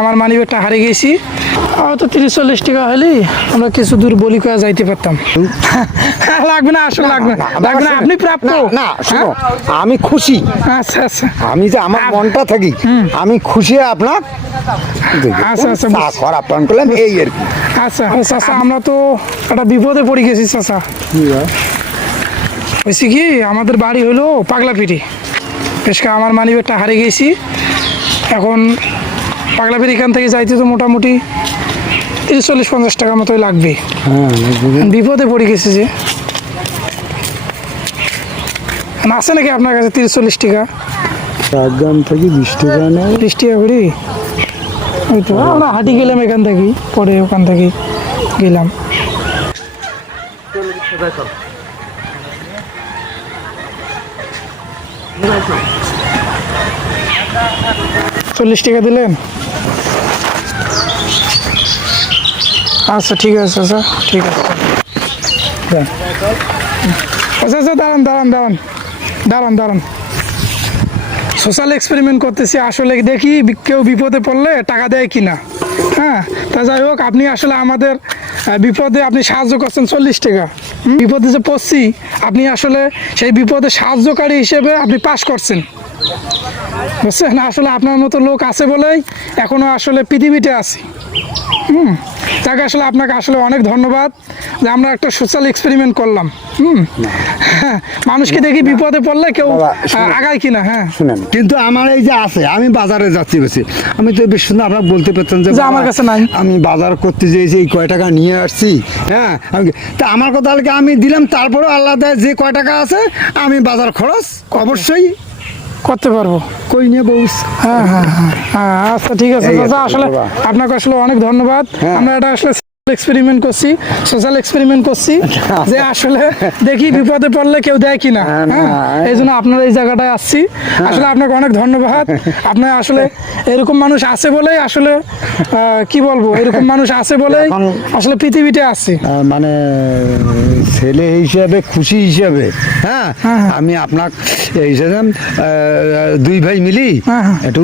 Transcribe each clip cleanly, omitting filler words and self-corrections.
আমার মানিব্যাগটা হারিয়ে গেছি। হয়তো 30-40 টাকা হলেই আমরা কিছু দূর বলি করে যাইতে পারতাম। লাগবে না, আসলে লাগবে না, লাগবে না, আপনি প্রাপ্য। না শুনো, আমি খুশি। আচ্ছা আচ্ছা আমি যে আমার মনটা থাকি, আমি খুশি আপনার। আচ্ছা আচ্ছা খারাপ প্ল্যান করলাম এই আর কি। আচ্ছা চাচা, আমরা তো একটা বিপদে পড়ে গেছি চাচা। হয়েছে কি, আমাদের বাড়ি হলো পাগলাপিটি। বেশকা আমার মানিব্যাগটা হারিয়ে গেছি। এখন পাগলাপিটি এখান থেকে যাইতে তো মোটামুটি 30-40-50 টাকার মতোই লাগবে। বিপদে পড়ে গেছে যে। আছে নাকি আপনার কাছে 30-40 টাকা? গ্রাম থেকে 20 টাকা নেয়। 20 টাকা করে ওই তো আমরা হাঁটি গেলাম এখান থেকে, পরে ওখান থেকে গেলাম। 40 টাকা দিলেন? আচ্ছা ঠিক আছে আচ্ছা, ঠিক আছে। আচ্ছা আচ্ছা, দাঁড়ান দাঁড়ান দাঁড়ান দাঁড়ান দাঁড়ান। সোশ্যাল এক্সপেরিমেন্ট করতেছি, আসলে দেখি কেউ বিপদে পড়লে টাকা দেয় কিনা। হ্যাঁ, তা যাই হোক, আপনি আসলে আমাদের বিপদে আপনি সাহায্য করছেন 40 টাকা। বিপদে যে পড়ছি, আপনি আসলে সেই বিপদে সাহায্যকারী হিসেবে আপনি পাশ করছেন, বুঝছেন? আসলে আপনার মতো লোক আছে বলেই এখনো আসলে পৃথিবীতে আছি। তাকে আসলে আপনাকে আসলে অনেক ধন্যবাদ যে আমরা একটা সোশ্যাল এক্সপেরিমেন্ট করলাম। মানুষকে দেখি বিপদে পড়লে কেউ আগায় কিনা। হ্যাঁ শুনেন, কিন্তু আমার এই যে আছে, আমি বাজারে যাচ্ছি বেশি, আমি তো বেশ সুন্দর আপনার বলতে পারতেন যে আমার কাছে নাই, আমি বাজার করতে যেয়েছি, এই কয় টাকা নিয়ে আসছি। হ্যাঁ, তা আমার কথা হলে আমি দিলাম, তারপরে আল্লাহ দেয় যে কয় টাকা আছে আমি বাজার খরচ অবশ্যই করতে পারবো। কই নিয়ে বউস। হ্যাঁ হ্যাঁ হ্যাঁ, আচ্ছা ঠিক আছে দাদা, আসলে আপনাকে আসলে অনেক ধন্যবাদ। আমরা এটা আসলে এক্সপেরিমেন্ট করছি, সোশ্যাল এক্সপেরিমেন্ট করছি যে আসলে দেখি বিপদে পড়লে কেউ দেয় কিনা। হ্যাঁ, এই জন্য আপনার এই জায়গাটায় আসছি। আসলে আপনাকে অনেক ধন্যবাদ। আপনার আসলে এরকম মানুষ আছে বলেই আসলে কি বলবো, এরকম মানুষ আছে বলেই আসলে পৃথিবীতে আছে। মানে ছেলে হিসাবে, খুশি হিসাবে, হ্যাঁ আমি আপনার হিসাবে দুই ভাই মিলি একটু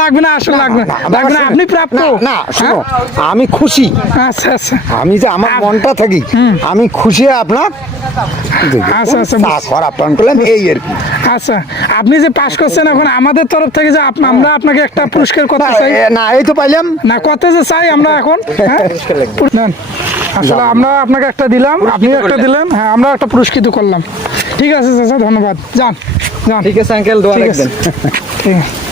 লাগবে না, আসলে লাগবে না, লাগবে না, আপনি প্রাপ্য। না শুনো, আমি খুশি। আচ্ছা আচ্ছা, আমি যে আমার মনটা থাকি, আমি খুশি আপনার। আচ্ছা আচ্ছা, খারাপ প্ল্যান করলাম এই আর কি। আচ্ছা, আপনি যে পাস করছেন, এখন আমাদের তরফ থেকে যে আমরা আপনাকে একটা পুরস্কার করতে চাই। না এই তো পাইলাম না, করতে যে চাই আমরা এখন। নেন, আসলে আমরা আপনাকে একটা দিলাম, আপনি একটা দিলেন। হ্যাঁ, আমরা একটা পুরস্কৃত করলাম। ঠিক আছে চাচা, ধন্যবাদ। যান যান। ঠিক আছে আঙ্কেল, দোয়া রাখবেন। ঠিক আছে।